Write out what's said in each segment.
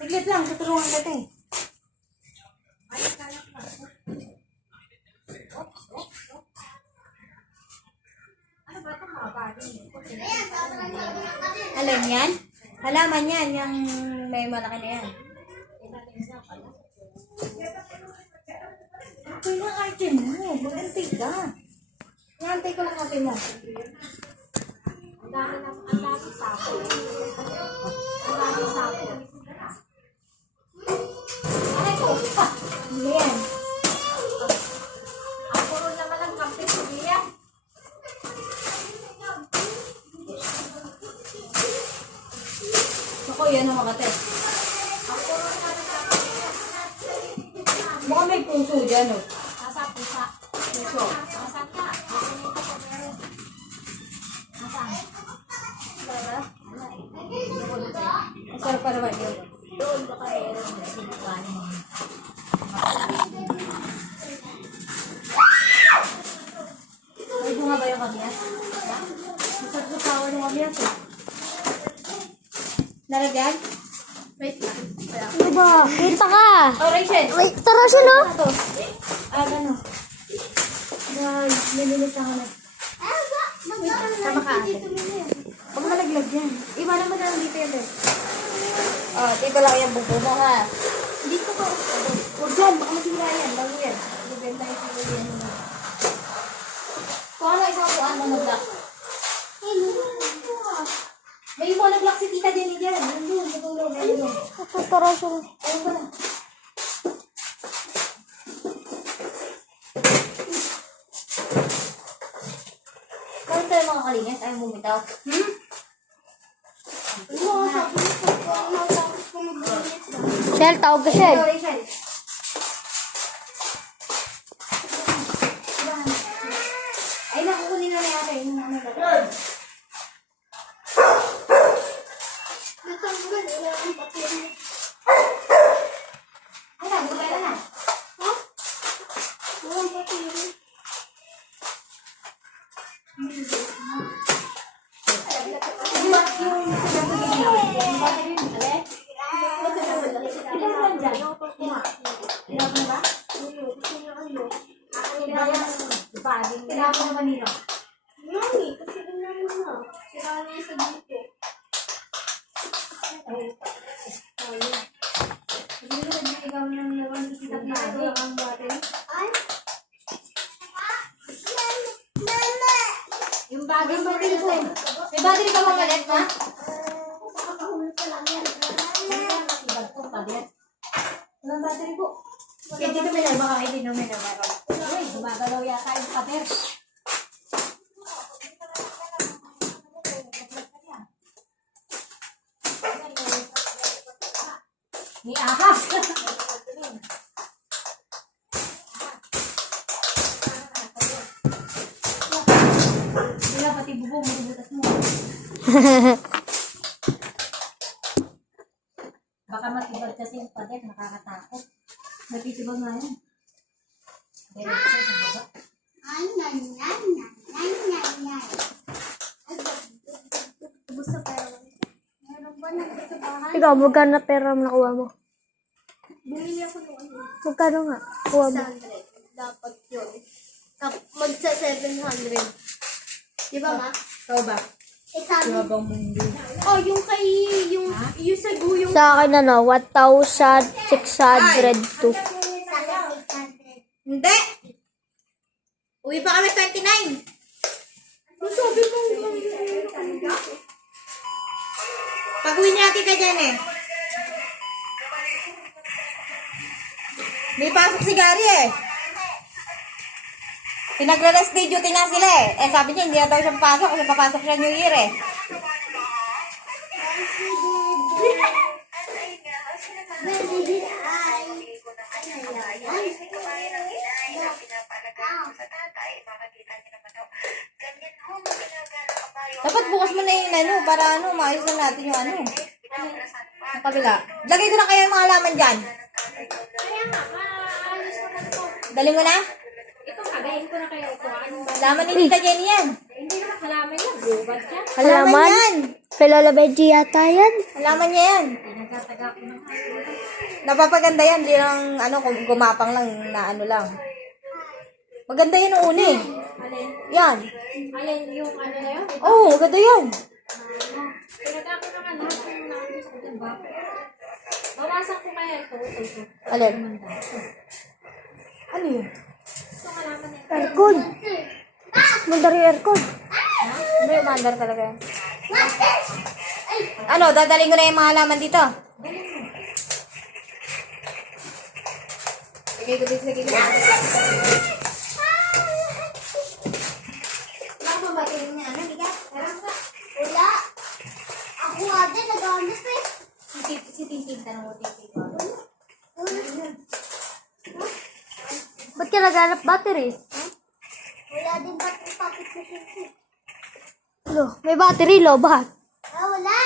Saglit lang, tutulungan kita eh. Alin yan? Halaman yan, yung may malaki na yan. Okay lang item mo, magantay ka. Nantay ko lang item mo. Ang dami na, ang dami sapo. Ang dami sapo. Ay ko, yan? Ang puro naman ang kampi ko niya. Ako, yan ang makate. Ang puro naman ang kampi Mukhang may puso dyan, oh. Nasa pusa. Puso. Naman yun. Doon baka meron. Sinukuhan mo. May bunga ba yung kamyas? Masarap sa tawa ng kamyas, eh. Nalagyan? Wait lang. Ano ba? Kita ka. Oh, Rachel! Wait, tara siya no? Ano? Ah, ano? Guys, nililis ako na. Sama ka. Huwag malaglag yan. Iba naman na lang dito yan eh. Oh, dito lang yung bubo mo ha. Dito ko. Huwag dyan, baka masira yan. Bago yan. Bibenta yung sila yan. Kung ano isang buwan mo mag-lock. May mo nag-lock si Tita Jenny dyan. Nandun, natulog. Nandun. Tara siya. Ayun ko na. Kaya tayo mga kalingas, ayaw bumitaw. Hmm? Shell, tawag ka Shell. Ay, nakukunin na na yata yung ano ba? Ay, nagulay na. Yung yung yung battery mo, dali. Ilan lang dyan? Ilan mo ba? Baging Ilan mo kanino? Hindi ko nag-ikaw ng lawan sa sitap na ito ang battery. Yung baging battery ko. May battery ka ba palit, ha? Ni ahas. Wala pati bubong, mabubutas mo. Baka matibag kasi yung pader, nakakatakot. Nagtitibag nga yan. Diretso sa baba. Ikaw, magkano na pera mo nakuha mo? Bumili ako noon. Magkano nga? Kuha mo. 600. Dapat yun. Magsa 700. Di ba, ma? Ikaw ba? Eh, sabi. Mundo. Oh, yung kay, yung, yung sa yung Sa akin ano, 1,602. Hindi! Uwi pa kami 29. Ang sabi ko, Pag uwi niya dyan eh. May pasok si Gary eh. Pinagre-rest day duty nga sila eh. Eh sabi niya, hindi na daw siya papasok kasi papasok siya New Year eh. Dapat bukas mo na yung ano, para ano, maayos na natin yung ano. Ang kabila. Lagay ko na kaya yung mga laman dyan. Kaya nga, maayos naman. Dali mo na. Ito, kagayin ko na kayo ito. Ano ba? Laman ni Tita Jenny yan. Hindi naman halaman yan. Gubat yan. Halaman? yan. Kay Lola Benji yata yan. Halaman niya yan. Pinagtataga ko ng halaman. Napapaganda yan. Di lang, ano, gumapang lang na ano lang. Maganda yan ang una eh. Alin? Yan. Alin yung ano na yun? Oo, oh, maganda yan. Pinagtataga ko ng lahat yung nakakita sa diba? Bawasan ko kaya ito. Ito, ito. Alin? Ano yun? Ito halaman na ito. Aircon. Mandari aircon. Ano yung mandar talaga yan? Ano, dadaling ko na yung mga halaman dito. Lagay ko dito sa gilid. Baka mabatiin niya. Ano, bigat? Meron ka? Wala. Ako nga din, nag-aanap eh. Si Titi, si Titi, tanong mo Titi. Ka naghanap battery? Wala din ba't yung pakit sa sisi? Lo, may battery, lo. Bakit? Ah, wala.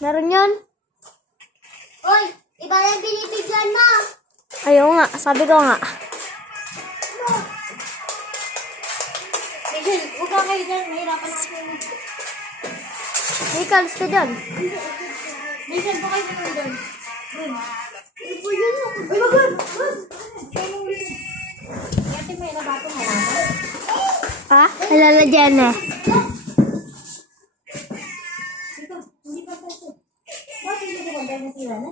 Meron yan? Oy, iba na yung binibigyan mo. Ayaw nga. Sabi ko nga. Michelle, huwag ka kayo dyan. Mahirapan ako kayo. Kalis ka dyan. Michelle, baka kayo naman doon. Ibo yun ako. Uy, wag wag! Ate, may nabatong halaman. Ha? Alala dyan eh. Dito, hindi pa pa ito. Bakit hindi ko ganda yung tira na?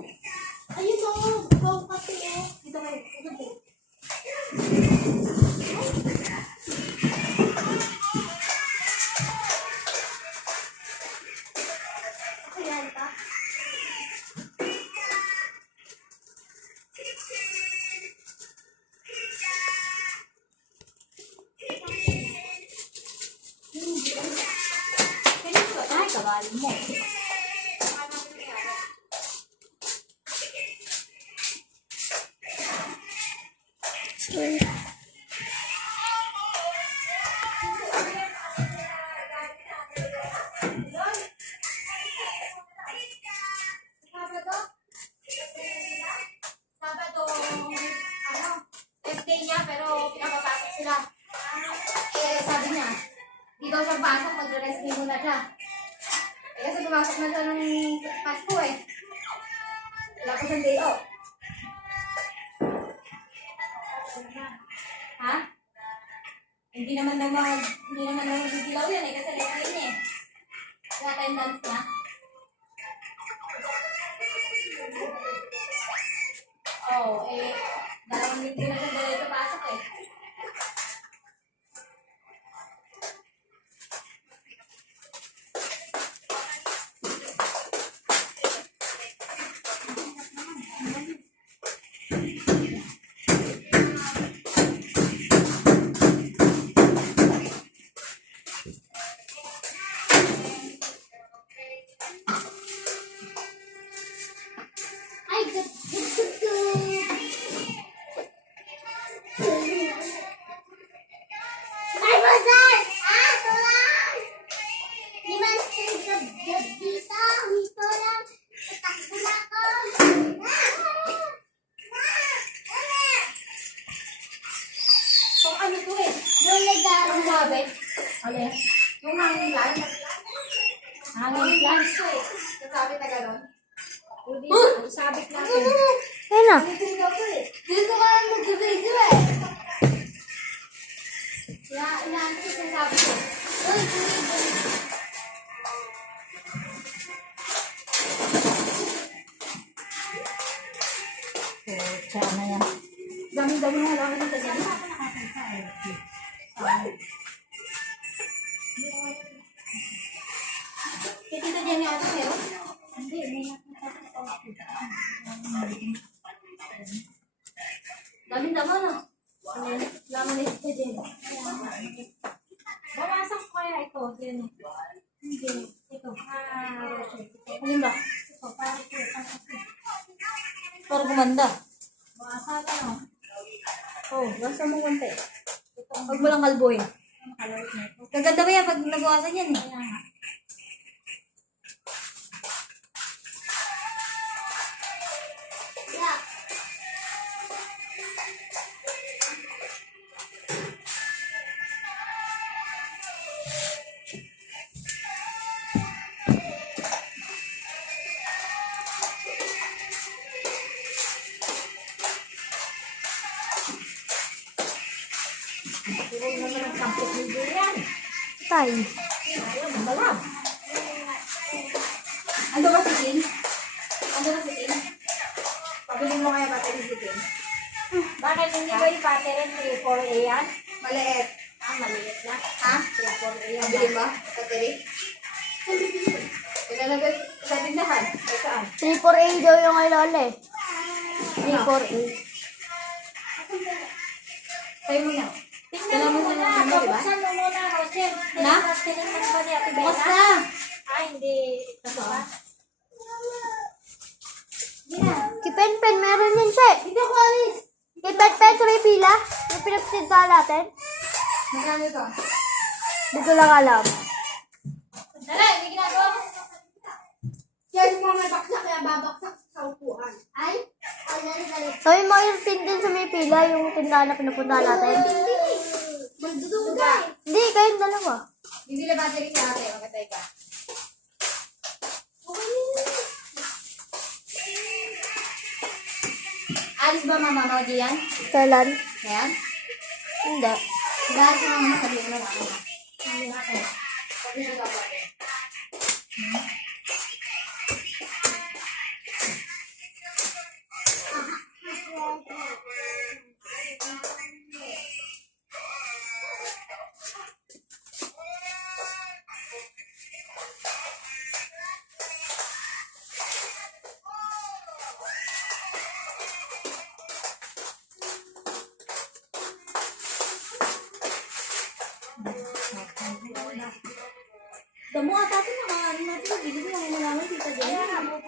Ay, kawali attendance niya. Oh, eh, alin, yung hanging plant, hanging eh, sasabi na gano'n. Hindi, sabit natin. Ayun na. Dito ka lang mag-video eh. Inaano ko sinasabi ko. Uy, video. Sana laman tita Jenny. Bawasan ko kaya ito, Jenny. Hindi, ito. Ah. Alin ba? Ito, para ito, para gumanda. Bawasan ka no. Oh, basta mo konti. Huwag mo lang ito. Kaganda ba yan pag nagawasan yan eh? Malab. Ando ba si Tin? Ando na si mo kaya battery si Tin? Bakit hindi ba yung pattern 3-4A yan? Maliit. Ah, maliit na. Ha? 3-4A yan. Pabili ba? Battery? Ilalagay sa tindahan. Ay saan? 3-4A daw yung kay Lola eh. 3-4A. Tayo mo na. Tingnan mo ba? Buksan mo. Na? Bukas na. Ah, hindi. Ito ba? Si Pen Pen, meron yan siya. Hindi ako alis. Kay Pen Pen, sa may pila. Yung pinagsinta natin. Magkano ito? Hindi ko lang alam. Dala, may ginagawa mo. Yes, mo may baksak kaya babaksak sa upuan. Ay, wala rin dali. Sabi mo yung pin din sa may pila, yung tindahan na pinupunta natin. Magduduga. Hindi, kayong dalawa. Bibili battery sa ate. Magkatay ka. Alis ba mama mo diyan? Kailan? Ayan. Hindi. Dahil sa mga sabi mo na ako. Hindi na ako. Pabili ka pa. Damo ata ito mga ano natin. Hindi ko lang nalaman kita dyan.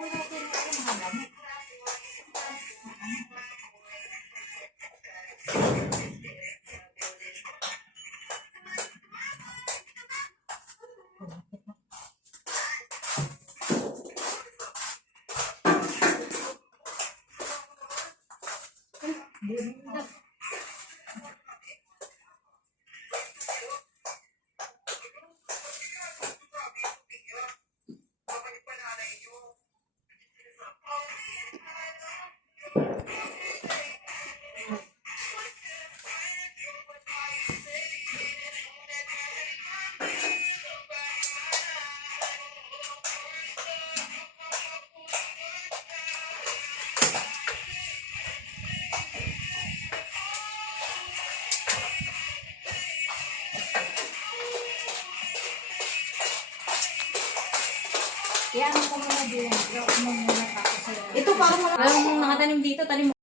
Ito parang mga... Parang nakatanim dito, tanim